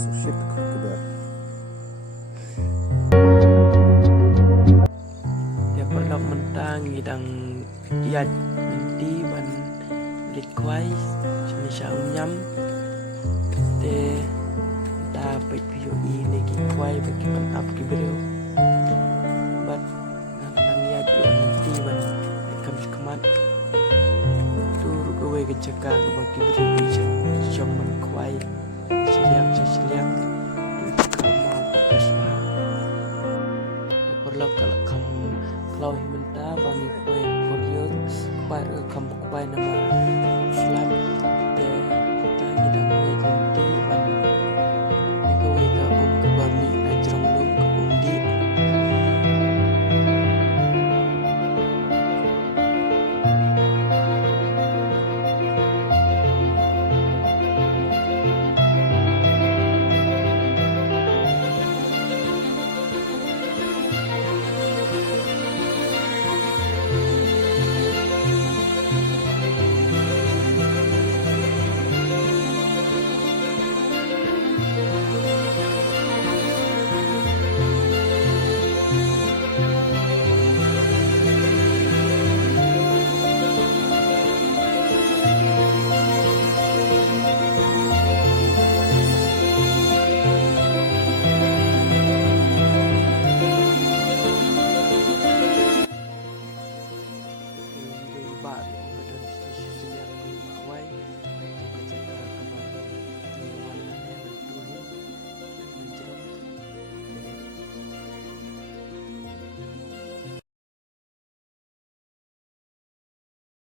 så shit kadar. Dapat lok mentang idang yad nanti ban likwai sini syam nyam te ta pai pio I lagi kwai bagi ban up ki beliau bat nang yad yo nanti ban kamis kemat tur gawe kecaka bagi beliau